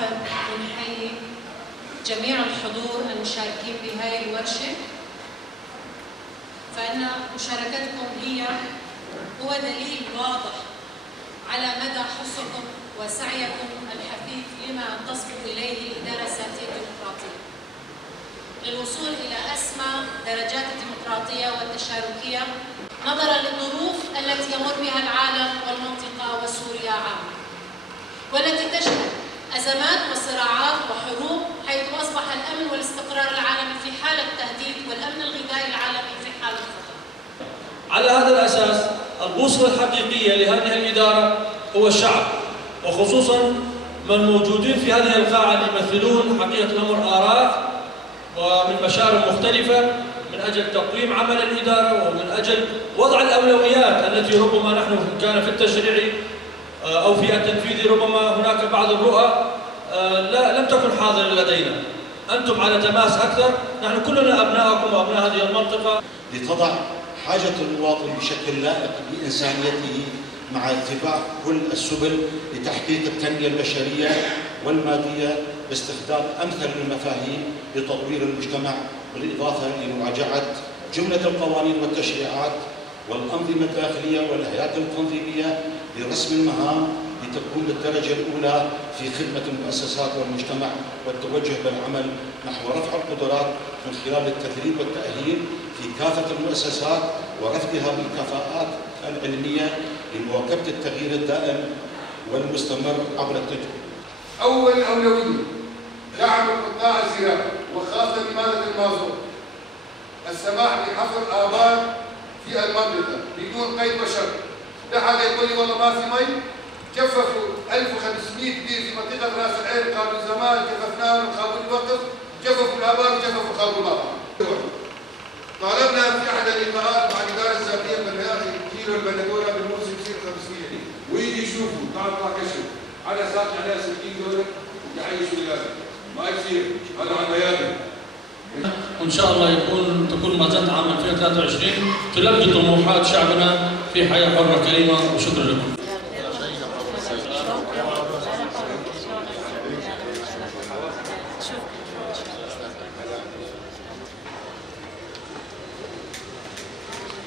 نحب ونحيي جميع الحضور المشاركين بهذه الورشة، فإن مشاركتكم هو دليل واضح على مدى حرصكم وسعيكم الحثيث لما تصبو إليه الإدارة الذاتية الديمقراطية للوصول إلى أسمى درجات الديمقراطية والتشاركية نظرا للظروف التي يمر بها العالم والمنطقة وسوريا عامة، والتي تشهد أزمات وصراعات وحروب، حيث أصبح الأمن والاستقرار العالمي في حالة تهديد والأمن الغذائي العالمي في حالة خطر. على هذا الأساس البوصلة الحقيقية لهذه الإدارة هو الشعب، وخصوصا من موجودين في هذه القاعة اللي يمثلون حقيقة الأمر آراء ومن مشارب مختلفة من أجل تقويم عمل الإدارة ومن أجل وضع الأولويات التي ربما نحن كان في التشريع أو في التنفيذ ربما هناك بعض الرؤى لم تكن حاضرة لدينا. أنتم على تماس أكثر، نحن كلنا أبنائكم وأبناء هذه المنطقة. لتضع حاجة المواطن بشكل لائق بإنسانيته مع اتباع كل السبل لتحقيق التنمية البشرية والمادية باستخدام أمثل المفاهيم لتطوير المجتمع، بالإضافة لمراجعة جملة القوانين والتشريعات والأنظمة الداخلية والهياكل التنظيمية لرسم المهام لتكون بالدرجة الأولى في خدمة المؤسسات والمجتمع، والتوجه بالعمل نحو رفع القدرات من خلال التدريب والتأهيل في كافة المؤسسات ورفعها بالكفاءات العلمية لمواكبة التغيير الدائم والمستمر عبر التجربة. أول أولوية دعم قطاع الزراعة وخاصة بمادة المازوت، السماح بحفر آبار في المنطقة بدون قيد وشرط. لا حدا يقول لي والله ما في مي، جففوا 1500 بير في منطقة راس العين قبل زمان، جففناهم قبل الوقت، جففوا الآبار وجففوا قبل المطعم. طالبنا في أحد اللقاءات مع الإدارة الذاتية بالرياض كيلو البندورة بالموسم يصير 500 ويجي يشوفوا طبعا كشف على ساق عليها 60 دولار يعيشوا الولادة، ما يصير هذا عن بيانه. وإن شاء الله تكون مازالت عام 2023 تلبي طموحات شعبنا في حياة حرة كريمة، وشكرا لكم.